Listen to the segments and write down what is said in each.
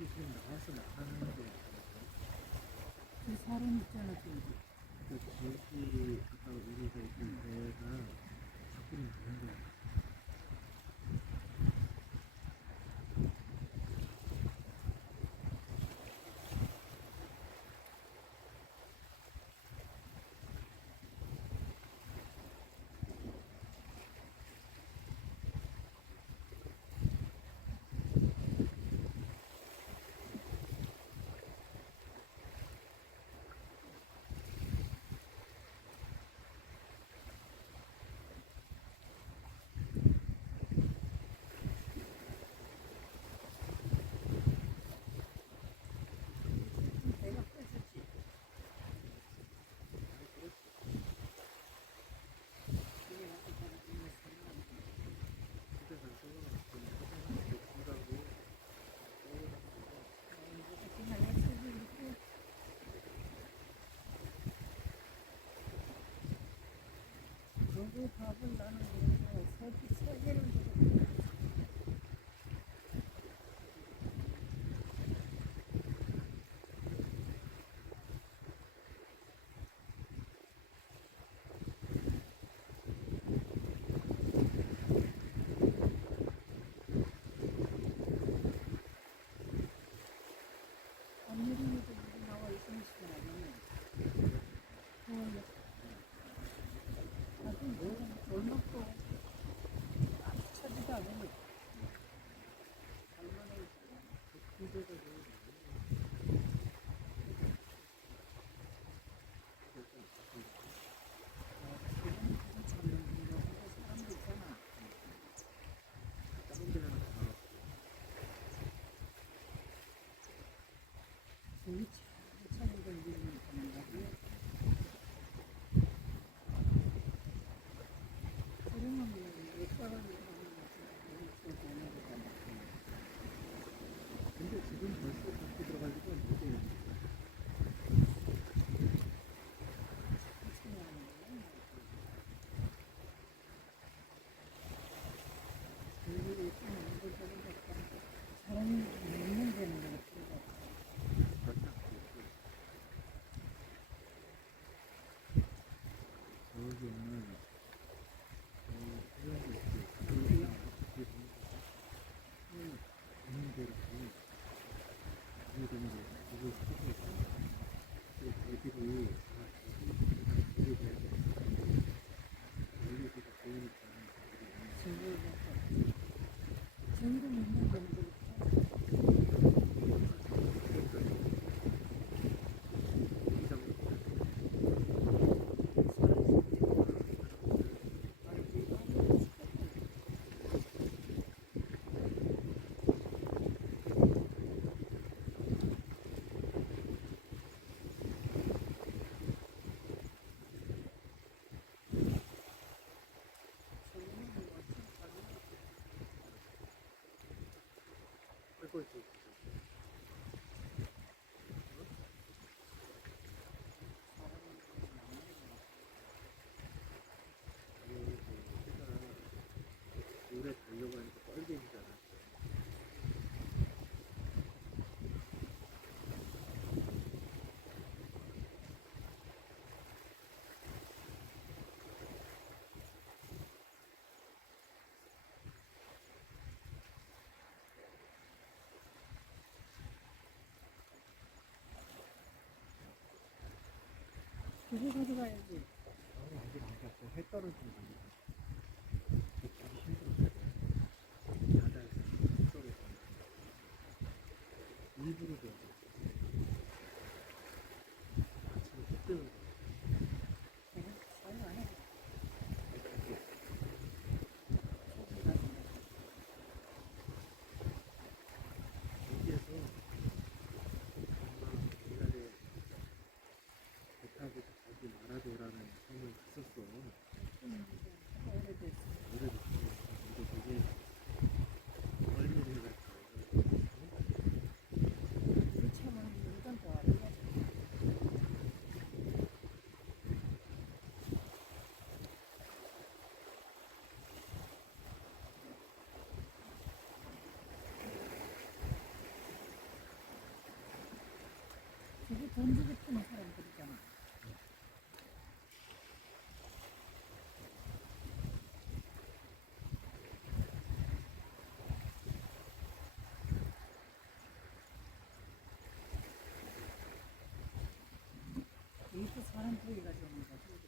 여기 지금 나와서 나가는데 그 사람 있잖아, 저기. 그 저기 아까 우리가 있던 데가 밖으로 나온 거야. 내가 뺐었지. 이게 와서 바로 끝냈어. 그때 가서 준다고 이렇게 하나 쓰고 있고. 그거 밥은 나는 세 개를 주고. 언니들도 우리 나와 있으면 시원하겠네. 나도 얼마또 차지도 않으니. 얼마나 군대가 지금 그거 찾는 분이라고 사람도 있잖아. 다른 데는 다 저기 찾는 건 이름이 있는다고요? 그러면 몇 사람이 가는 거지? 근데 지금 벌써 밖에 들어가지고 이제 사람이 몇명 되는 거 같은데. 바짝 저기는 이런 거 있지. 어디야? 있는 대로 이게 되는 거 이거 쓰고 있어. 애들이 이게 돼야 돼. 여기서 보이니까 전부 몇명 되는 거 같아. 알고 있지. 오래 달려고 하니까 뻘개지잖아. 그거 가져가야지. 아직 안 갔어. 해 떨어지는 거. 가기 힘들었어. 바다에서 속에서 일부러 줘. 아침에 그때 온 거야. 내가 사용 안 해. 여기에서 엄마 옛날에 배 타고 거기 마라도라는 섬을 갔었어. 돈 주고 타는 사람들 있잖아. 여기서 사람 보기가 좀 가지고.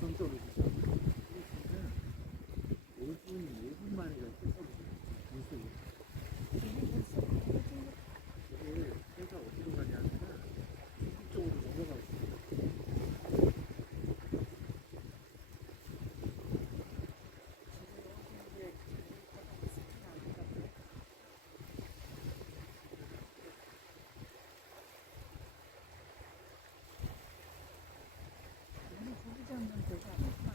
정적으로 진짜 5분 만에 됐어. 이게 해가 어디로 가냐면 이쪽으로 넘어가고 있어. 부부장님 되지 않았구나.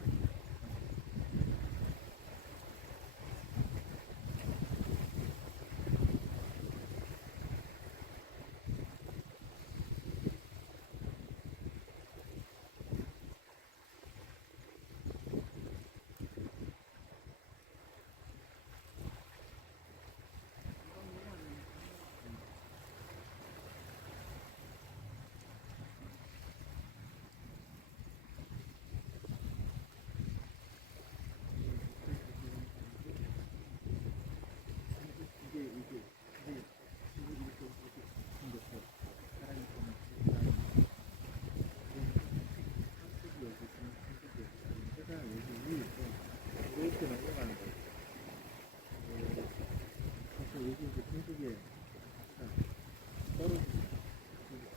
이게 지금 이렇게 생겼어. 사람이 좀 한쪽이 여기 있으면 한쪽이 여기 있으면 해가 여기 위에 있어. 이렇게 넘어가는 거야. 그래서 여기 이제 한쪽에 떨어지고 이렇게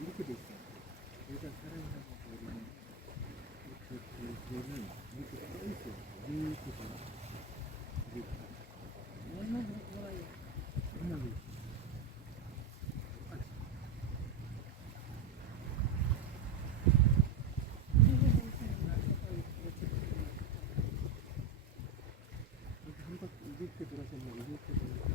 이렇게 돼 있어. 여기가 사람이라고 우리는 그는 이렇게 떠 있어. 이렇게 봐. 얼마나 좋아요. 정말 한 바퀴 이렇게 돌아서 뭐 이렇게 돌아서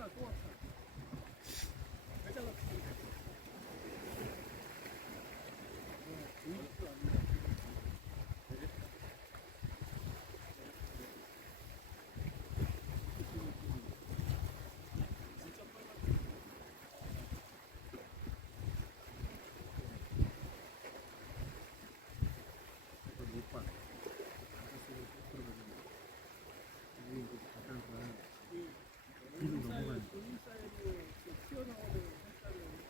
왔다 또 왔다. 잘 잘랐어. 보이지도 않는다. 진짜 빨갛다. 못 봐. 바닷속으로 쭉 들어가는 거. 여기 이제 바다가 뒤로 넘어가는 거. 물 사이로 튀어나오는 햇살을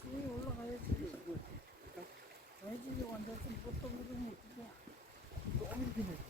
주위에 올라가야지. 가야지. 앉아서 뭣도 모르면 어떡해. 너무 기네.